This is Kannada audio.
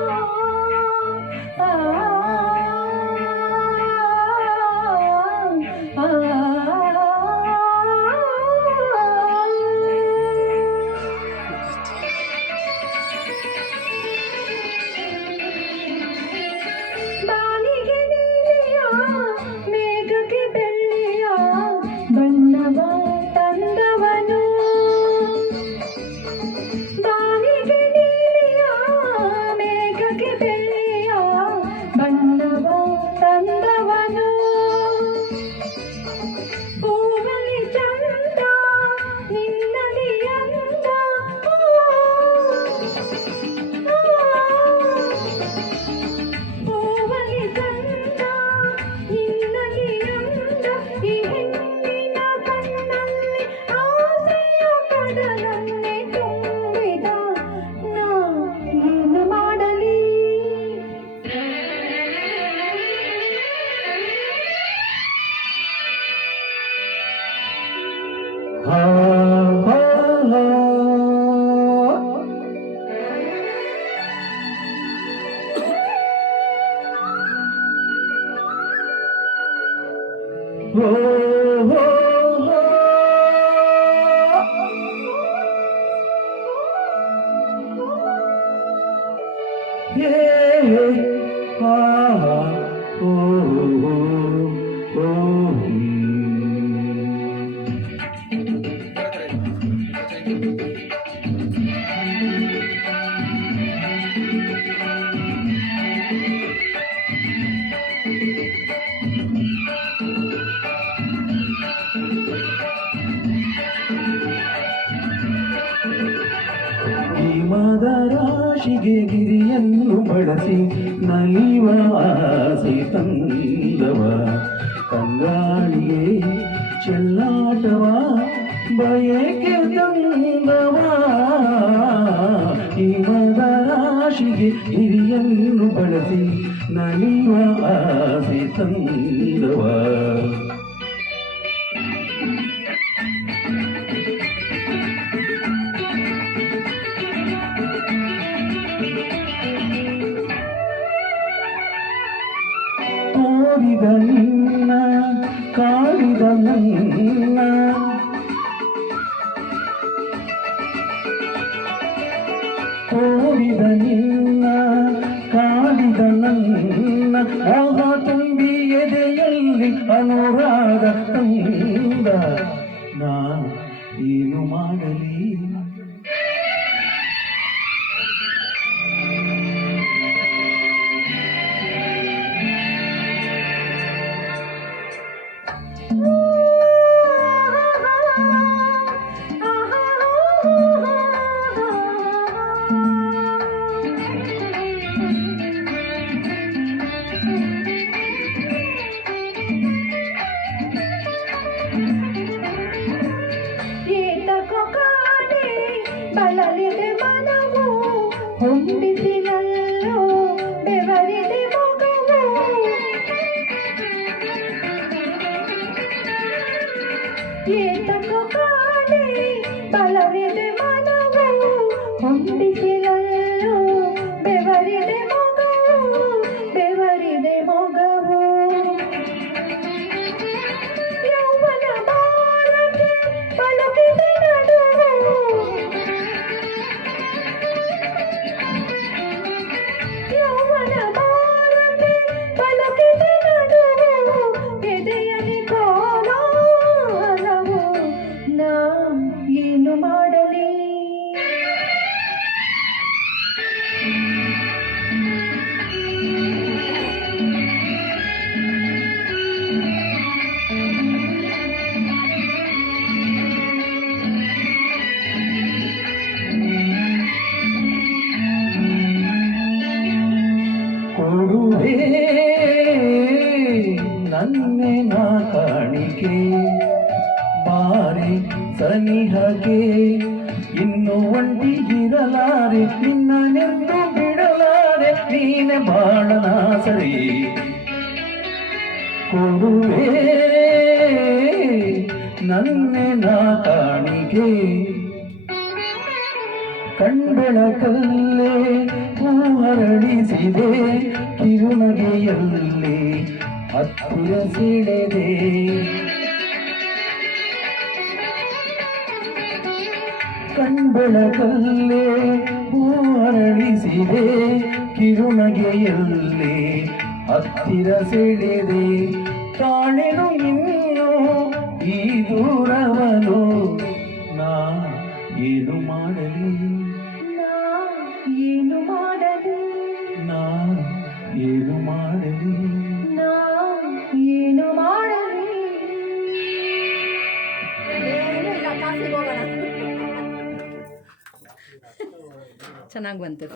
oh, oh. oh. ಹೋ, ಹಿಮದ ರಾಶಿಗೆ ಗಿರಿಯನ್ನು ಬಳಸಿ ನಲಿವಾಸಿ ತಂದವ. ಕಂಗಾಳಿಗೆ ಚೆಲ್ಲಾಟವ, ಬಯಕೆ ತಂದವ. ಈ ರಾಶಿಗೆ ಗಿರಿಯನ್ನು ಬಳಸಿ ನಲಿವಾಸಿ ತಂದವ. ಕಾಡಿದನ್ನ ಕಾಡಿದ ನನ್ನ ಕೋರಿದ ನಿನ್ನ ಕಾಡಿದ ನನ್ನ ಮೋಹ ತುಂಬಿ ಎದೆಯಲ್ಲಿ ಅನುರಾಗ ತಂದ. ನಾನು ಏನು ಮಾಡಲಿ? ಬಳಲಿದೆ ಮನವು ಹೊಂದಿಸಿನಲ್ಲೋ ಬೆವರಿದೆ ಮೊಗವು ಏತಕೋ ಕಾಣೆ ಬಳಲಿದೆ ಸನಿಹಗೆ ಇನ್ನು ಒಂಟಿಗಿರಲಾರೆ ನಿನ್ನ ನಿಂತು ಬಿಡಲಾರೆ, ನೀನೆ ಬಾಳನ ಸರಿ ಕೊಡುವೆ ನನ್ನೆ ನಾ ಕಾಣಿಕೆ ಕಣ್ಬೆಳಕಲ್ಲೇ ಹೂ ಹರಡಿಸಿದೆ, ಕಿರುನಗೆಯಲ್ಲಿ ಹತ್ತಿರ ಕಣ್ಬೆಳಕಲ್ಲೇ ಹೂವರಳಿಸಿದೆ ಕಿರುಣಗೆಯಲ್ಲಿ ಹತ್ತಿರ ಸೆಳೆದೆ. ಕಾಣೆನು ಚೆನ್ನಾಗಿ ಬಂತು.